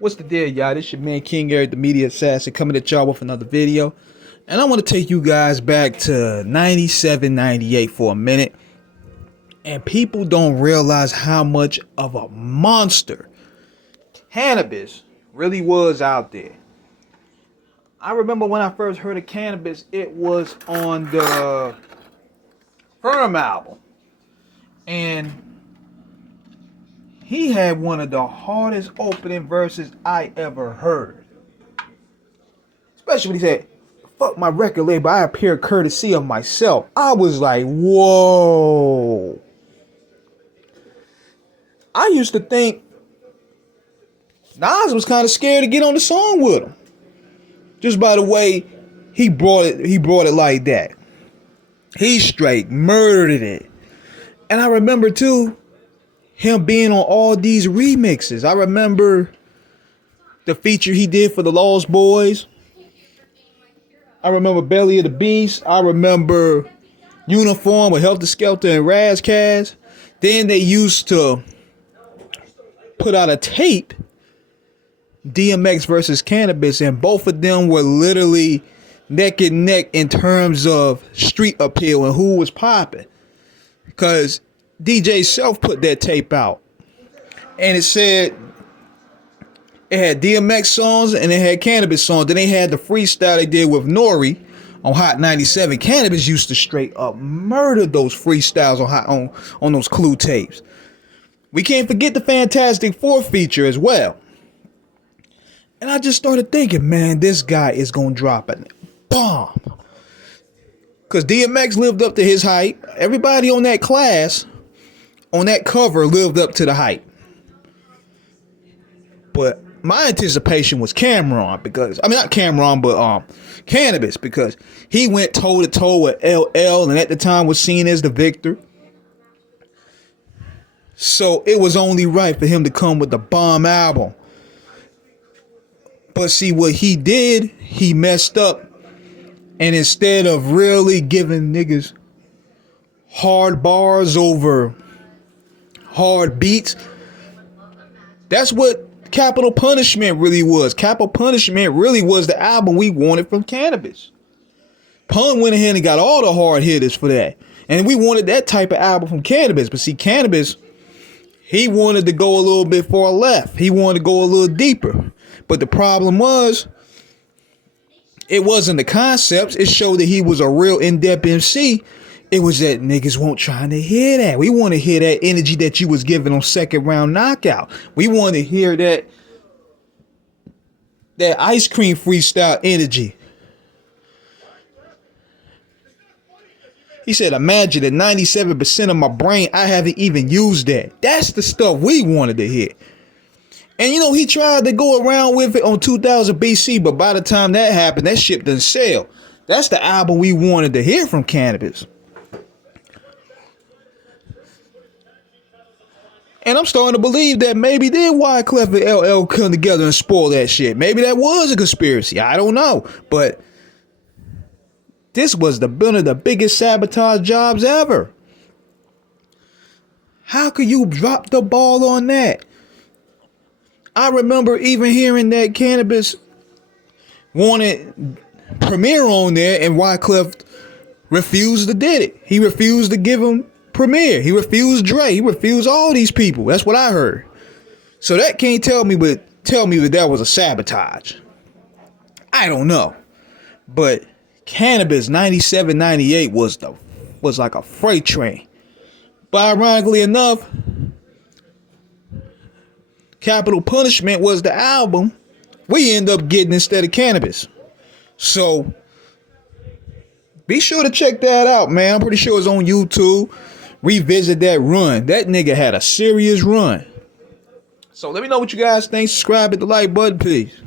What's the deal, y'all? This your man King Eric, the media assassin, coming at y'all with another video. And I want to take you guys back to 97, 98 for a minute. And people don't realize how much of a monster Canibus really was out there. I remember when I first heard of Canibus, it was on the Firm album. And he had one of the hardest opening verses I ever heard. Especially when he said, "Fuck my record label, I appear courtesy of myself." I was like, whoa. I used to think Nas was kind of scared to get on the song with him. Just by the way he brought it like that. He straight murdered it. And I remember too, him being on all these remixes. I remember the feature he did for the Lost Boys. I remember Belly of the Beast. I remember Uniform with Helter Skelter and Razkaz. Then they used to put out a tape, DMX versus Canibus, and both of them were literally neck and neck in terms of street appeal and who was popping. Because DJ Self put that tape out, and it said it had DMX songs and it had Canibus songs. Then they had the freestyle they did with Nori on Hot 97. Canibus used to straight up murder those freestyles on those Clue tapes. We can't forget the Fantastic Four feature as well. And I just started thinking, man, this guy is gonna drop a bomb. Because DMX lived up to his hype. Everybody on that class, on that cover, lived up to the hype. But my anticipation was Cameron, because, I mean, not Cameron, but Canibus, because he went toe to toe with LL and at the time was seen as the victor. So it was only right for him to come with the bomb album. But see, what he did, he messed up. And instead of really giving niggas hard bars over hard beats, that's what Capital Punishment really was. Capital Punishment really was the album we wanted from Canibus. Pun went ahead and got all the hard hitters for that. And we wanted that type of album from Canibus. But see, Canibus, he wanted to go a little bit far left. He wanted to go a little deeper. But the problem was, it wasn't the concepts. It showed that he was a real in-depth MC. It was that niggas weren't trying to hear that. We want to hear that energy that you was giving on Second Round Knockout. We want to hear that ice cream freestyle energy. He said, imagine that 97% of my brain, I haven't even used that. That's the stuff we wanted to hear. And you know, he tried to go around with it on 2000 BC, but by the time that happened, that shit didn't sell. That's the album we wanted to hear from Canibus. And I'm starting to believe that maybe did Wyclef and LL come together and spoil that shit. Maybe that was a conspiracy. I don't know. But this was one of the biggest sabotage jobs ever. How could you drop the ball on that? I remember even hearing that Canibus wanted Premier on there and Wyclef refused to did it. He refused to give him Premier. He refused Dre. He refused all these people. That's what I heard. So that can't tell me that was a sabotage. I don't know. But Canibus 97, 98 was like a freight train. But ironically enough, Capital Punishment was the album we end up getting instead of Canibus. So be sure to check that out, man. I'm pretty sure it's on YouTube. Revisit that run. That nigga had a serious run. So let me know what you guys think. Subscribe, hit the like button, please.